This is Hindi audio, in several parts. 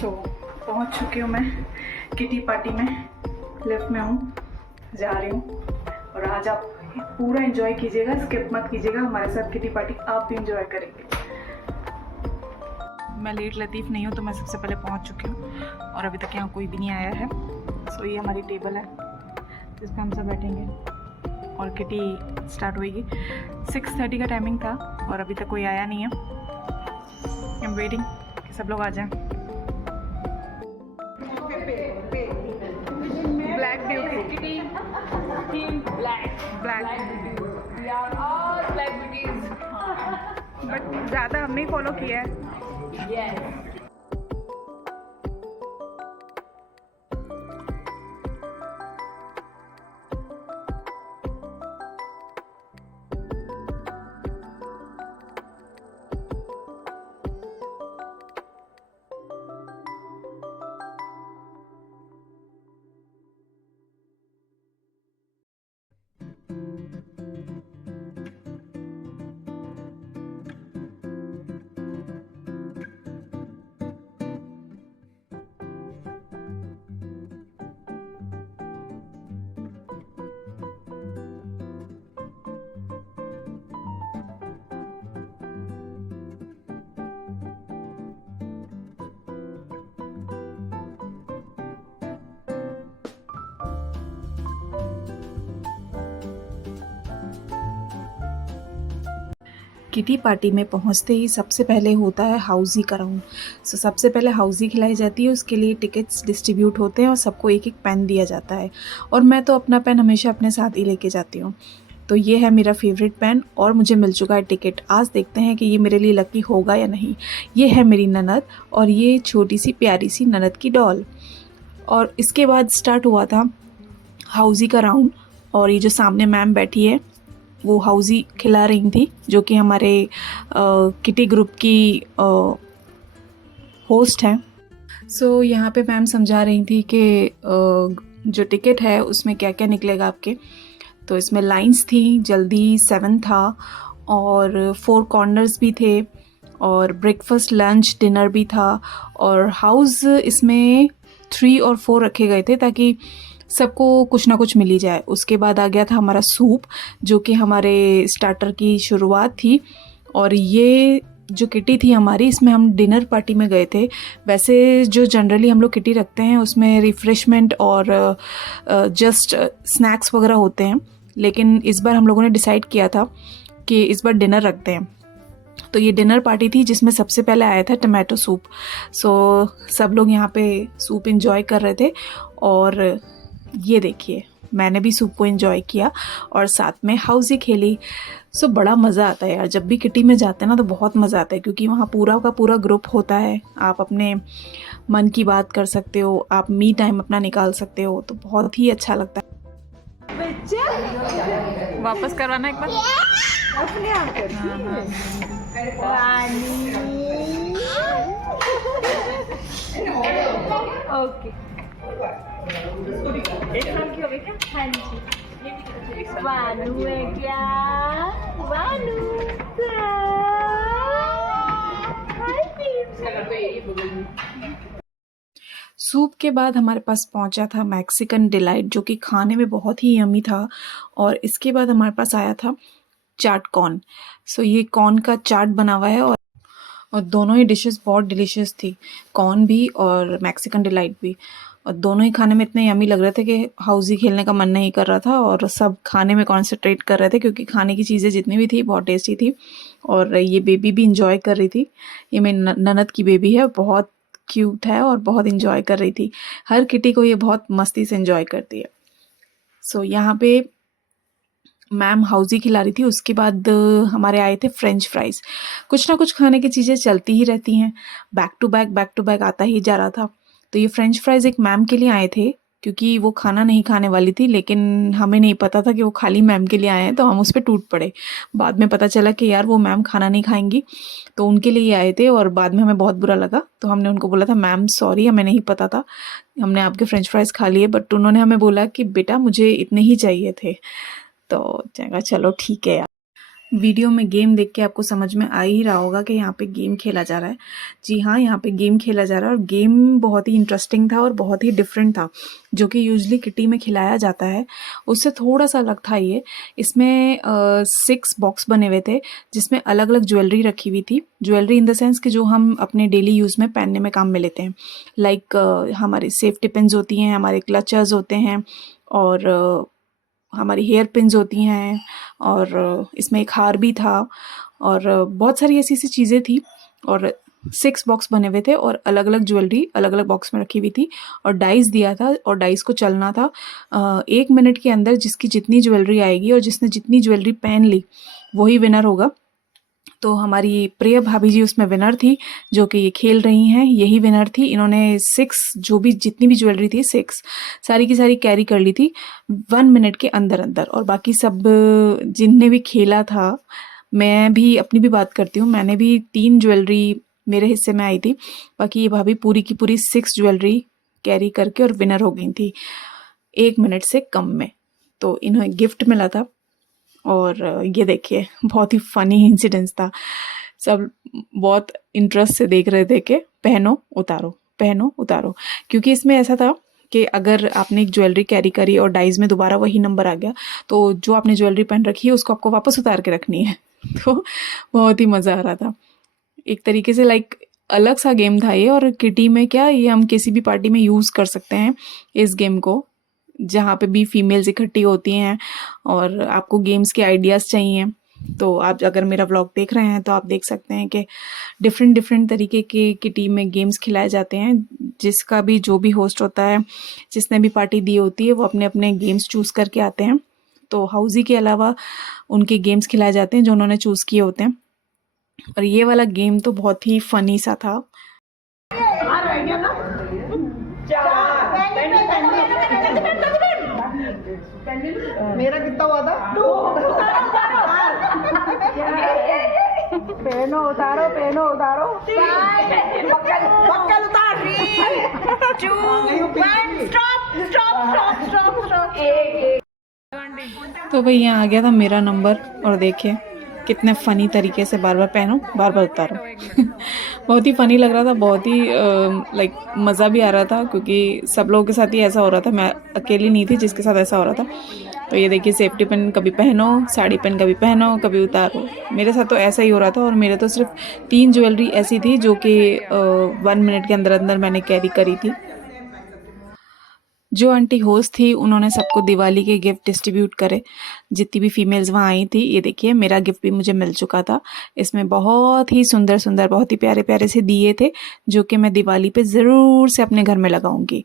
सो पहुंच चुकी हूँ मैं किटी पार्टी में, लिफ्ट में हूँ, जा रही हूँ। और आज आप पूरा एंजॉय कीजिएगा, स्किप मत कीजिएगा हमारे साथ किटी पार्टी, आप भी एंजॉय करेंगे। मैं लेट लतीफ़ नहीं हूँ तो मैं सबसे पहले पहुँच चुकी हूँ और अभी तक यहाँ कोई भी नहीं आया है। सो ये हमारी टेबल है जिस पर हम सब बैठेंगे और किटी स्टार्ट होएगी। 6:30 का टाइमिंग था और अभी तक कोई आया नहीं है। आई एम वेटिंग कि सब लोग आ जाएं। ब्लैक ब्यूटी, बट ज़्यादा हमने ही फॉलो किया है। किटी पार्टी में पहुंचते ही सबसे पहले होता है हाउजी का राउंड। सो सबसे पहले हाउजी खिलाई जाती है, उसके लिए टिकट्स डिस्ट्रीब्यूट होते हैं और सबको एक एक पेन दिया जाता है। और मैं तो अपना पेन हमेशा अपने साथ ही लेके जाती हूँ। तो ये है मेरा फेवरेट पेन और मुझे मिल चुका है टिकट। आज देखते हैं कि ये मेरे लिए लकी होगा या नहीं। ये है मेरी ननद और ये छोटी सी प्यारी सी ननद की डॉल। और इसके बाद स्टार्ट हुआ था हाउजी का राउंड और ये जो सामने मैम बैठी है वो हाउजी खिला रही थी, जो कि हमारे किटी ग्रुप की होस्ट हैं। सो यहाँ पे मैम समझा रही थी कि जो टिकट है उसमें क्या क्या निकलेगा आपके। तो इसमें लाइंस थी, जल्दी 7 था और 4 कॉर्नर्स भी थे और ब्रेकफास्ट लंच डिनर भी था। और हाउस इसमें 3 और 4 रखे गए थे ताकि सबको कुछ ना कुछ मिल ही जाए। उसके बाद आ गया था हमारा सूप, जो कि हमारे स्टार्टर की शुरुआत थी। और ये जो किटी थी हमारी, इसमें हम डिनर पार्टी में गए थे। वैसे जो जनरली हम लोग किटी रखते हैं उसमें रिफ़्रेशमेंट और जस्ट स्नैक्स वगैरह होते हैं, लेकिन इस बार हम लोगों ने डिसाइड किया था कि इस बार डिनर रखते हैं। तो ये डिनर पार्टी थी जिसमें सबसे पहले आया था टमाटो सूप। सो सब लोग यहाँ पे सूप एंजॉय कर रहे थे और ये देखिए मैंने भी सूप को एंजॉय किया और साथ में हाउजी खेली। सो बड़ा मज़ा आता है यार, जब भी किटी में जाते हैं ना तो बहुत मज़ा आता है, क्योंकि वहाँ पूरा का पूरा ग्रुप होता है। आप अपने मन की बात कर सकते हो, आप मी टाइम अपना निकाल सकते हो, तो बहुत ही अच्छा लगता है। वापस करवाना एक बार अपने आप। ओके, एक नाम की हो गई क्या? हाँ जी, वानू है क्या? वानू सूप के बाद हमारे पास पहुंचा था मैक्सिकन डिलाइट, जो कि खाने में बहुत ही यमी था। और इसके बाद हमारे पास आया था चाट कॉर्न। सो ये कॉर्न का चाट बना हुआ है और दोनों ही डिशेस बहुत डिलीशियस थी, कॉर्न भी और मैक्सिकन डिलाइट भी। और दोनों ही खाने में इतने यमी लग रहे थे कि हाउजी खेलने का मन नहीं कर रहा था और सब खाने में कॉन्सेंट्रेट कर रहे थे, क्योंकि खाने की चीज़ें जितनी भी थी बहुत टेस्टी थी। और ये बेबी भी इंजॉय कर रही थी, ये मेरी ननद की बेबी है, बहुत क्यूट है और बहुत इंजॉय कर रही थी। हर किटी को ये बहुत मस्ती से इंजॉय करती है। सो यहाँ पे मैम हाउजी खिला रही थी। उसके बाद हमारे आए थे फ्रेंच फ्राइज़। कुछ ना कुछ खाने की चीज़ें चलती ही रहती हैं, बैक टू बैक आता ही जा रहा था। तो ये फ्रेंच फ्राइज़ एक मैम के लिए आए थे, क्योंकि वो खाना नहीं खाने वाली थी, लेकिन हमें नहीं पता था कि वो खाली मैम के लिए आए हैं, तो हम उस पर टूट पड़े। बाद में पता चला कि यार वो मैम खाना नहीं खाएंगी, तो उनके लिए आए थे। और बाद में हमें बहुत बुरा लगा, तो हमने उनको बोला था मैम सॉरी, हमें नहीं पता था, हमने आपके फ्रेंच फ्राइज़ खा लिए। बट उन्होंने हमें बोला कि बेटा मुझे इतने ही चाहिए थे। तो चलो ठीक है यार। वीडियो में गेम देख के आपको समझ में आ ही रहा होगा कि यहाँ पे गेम खेला जा रहा है। जी हाँ, यहाँ पे गेम खेला जा रहा है और गेम बहुत ही इंटरेस्टिंग था और बहुत ही डिफरेंट था, जो कि यूजुअली किटी में खिलाया जाता है, उससे थोड़ा सा अलग था ये। इसमें 6 बॉक्स बने हुए थे जिसमें अलग अलग ज्वेलरी रखी हुई थी। ज्वेलरी इन द सेंस कि जो हम अपने डेली यूज़ में पहनने में काम में लेते हैं, लाइक हमारी सेफ्टी पिन्स होती हैं, हमारे क्लचर्स होते हैं, और हमारी हेयर पिन्स होती हैं, और इसमें एक हार भी था, और बहुत सारी ऐसी ऐसी चीज़ें थी। और 6 बॉक्स बने हुए थे और अलग अलग ज्वेलरी अलग अलग बॉक्स में रखी हुई थी, और डाइस दिया था और डाइस को चलना था 1 मिनट के अंदर। जिसकी जितनी ज्वेलरी आएगी और जिसने जितनी ज्वेलरी पहन ली वही विनर होगा। तो हमारी प्रिय भाभी जी उसमें विनर थी, जो कि ये खेल रही हैं, यही विनर थी। इन्होंने 6 जो भी जितनी भी ज्वेलरी थी 6 सारी की सारी कैरी कर ली थी 1 मिनट के अंदर अंदर। और बाकी सब जिनने भी खेला था, मैं भी अपनी भी बात करती हूँ, मैंने भी 3 ज्वेलरी मेरे हिस्से में आई थी, बाकी ये भाभी पूरी की पूरी 6 ज्वेलरी कैरी करके और विनर हो गई थी 1 मिनट से कम में। तो इन्हें गिफ्ट मिला था। और ये देखिए, बहुत ही फनी इंसिडेंस था। सब बहुत इंटरेस्ट से देख रहे थे कि पहनो उतारो, पहनो उतारो, क्योंकि इसमें ऐसा था कि अगर आपने एक ज्वेलरी कैरी करी और डाइज में दोबारा वही नंबर आ गया, तो जो आपने ज्वेलरी पहन रखी है उसको आपको वापस उतार के रखनी है। तो बहुत ही मज़ा आ रहा था। एक तरीके से लाइक अलग सा गेम था ये। और किटी में क्या, ये हम किसी भी पार्टी में यूज़ कर सकते हैं इस गेम को, जहाँ पे भी फीमेल्स इकट्ठी होती हैं और आपको गेम्स के आइडियाज़ चाहिए। तो आप अगर मेरा व्लॉग देख रहे हैं तो आप देख सकते हैं कि डिफरेंट डिफरेंट तरीके के की टीम में गेम्स खिलाए जाते हैं। जिसका भी जो भी होस्ट होता है, जिसने भी पार्टी दी होती है, वो अपने अपने गेम्स चूज़ करके आते हैं। तो हाउजी के अलावा उनके गेम्स खिलाए जाते हैं जो उन्होंने चूज़ किए होते हैं। और ये वाला गेम तो बहुत ही फनी सा था। मेरा कितना हुआ था? पहनो उतारो, पहनो उतारो, पक्कल उतार। 3, 2, 1, स्टॉप। तो भाई यहाँ आ गया था मेरा नंबर, और देखिए कितने फ़नी तरीके से बार बार पहनो बार बार उतारो। बहुत ही फ़नी लग रहा था, बहुत ही लाइक मज़ा भी आ रहा था, क्योंकि सब लोगों के साथ ही ऐसा हो रहा था, मैं अकेली नहीं थी जिसके साथ ऐसा हो रहा था। तो ये देखिए, सेफ्टी पिन कभी पहनो, साड़ी पिन कभी पहनो, कभी उतारो। मेरे साथ तो ऐसा ही हो रहा था। और मेरे तो सिर्फ 3 ज्वेलरी ऐसी थी जो कि 1 मिनट के अंदर अंदर मैंने कैरी करी थी। जो आंटी होस्ट थी उन्होंने सबको दिवाली के गिफ्ट डिस्ट्रीब्यूट करे, जितनी भी फीमेल्स वहाँ आई थी। ये देखिए, मेरा गिफ्ट भी मुझे मिल चुका था। इसमें बहुत ही सुंदर सुंदर, बहुत ही प्यारे प्यारे से दिए थे, जो कि मैं दिवाली पे ज़रूर से अपने घर में लगाऊंगी।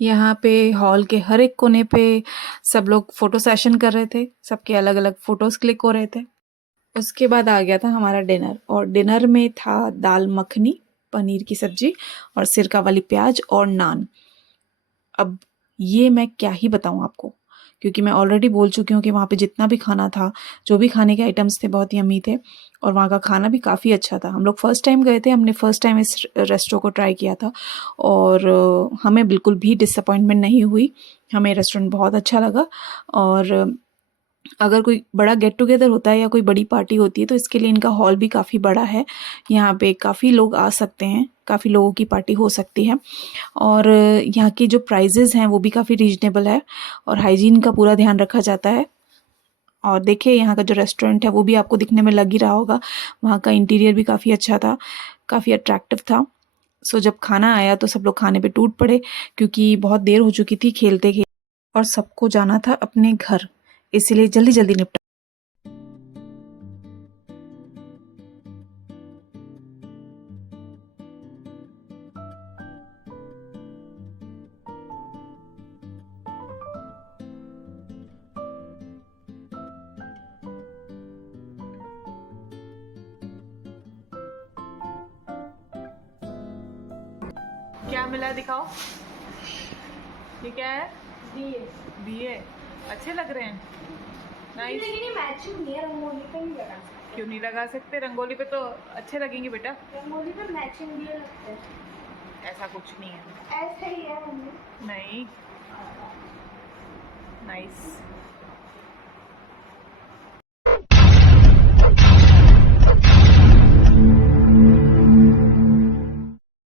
यहाँ पे हॉल के हर एक कोने पे सब लोग फ़ोटो सेशन कर रहे थे, सबके अलग अलग फ़ोटोज़ क्लिक हो रहे थे। उसके बाद आ गया था हमारा डिनर, और डिनर में था दाल मखनी, पनीर की सब्जी और सिरका वाली प्याज और नान। अब ये मैं क्या ही बताऊँ आपको, क्योंकि मैं ऑलरेडी बोल चुकी हूँ कि वहाँ पे जितना भी खाना था, जो भी खाने के आइटम्स थे, बहुत यम्मी थे, और वहाँ का खाना भी काफ़ी अच्छा था। हम लोग फर्स्ट टाइम गए थे, हमने फर्स्ट टाइम इस रेस्टोरेंट को ट्राई किया था, और हमें बिल्कुल भी डिसअपॉइंटमेंट नहीं हुई। हमें रेस्टोरेंट बहुत अच्छा लगा। और अगर कोई बड़ा गेट टुगेदर होता है या कोई बड़ी पार्टी होती है, तो इसके लिए इनका हॉल भी काफ़ी बड़ा है। यहाँ पे काफ़ी लोग आ सकते हैं, काफ़ी लोगों की पार्टी हो सकती है। और यहाँ की जो प्राइजेज़ हैं वो भी काफ़ी रीजनेबल है, और हाइजीन का पूरा ध्यान रखा जाता है। और देखिए, यहाँ का जो रेस्टोरेंट है वो भी आपको दिखने में लग ही रहा होगा। वहाँ का इंटीरियर भी काफ़ी अच्छा था, काफ़ी अट्रैक्टिव था। सो जब खाना आया तो सब लोग खाने पे टूट पड़े, क्योंकि बहुत देर हो चुकी थी खेलते खेलते, और सबको जाना था अपने घर, इसीलिए जल्दी जल्दी निपटा। क्या मिला दिखाओ। ये क्या है? दिए अच्छे लग रहे हैं। नाइस। लेकिन ये मैचिंग नहीं है, रंगोली पे नहीं लगा सकते। क्यों नहीं लगा सकते? रंगोली पे तो अच्छे लगेंगे बेटा। रंगोली पे मैचिंग दिए लगते हैं। ऐसा कुछ नहीं है। ऐसा ही है मम्मी। नहीं। नाइस।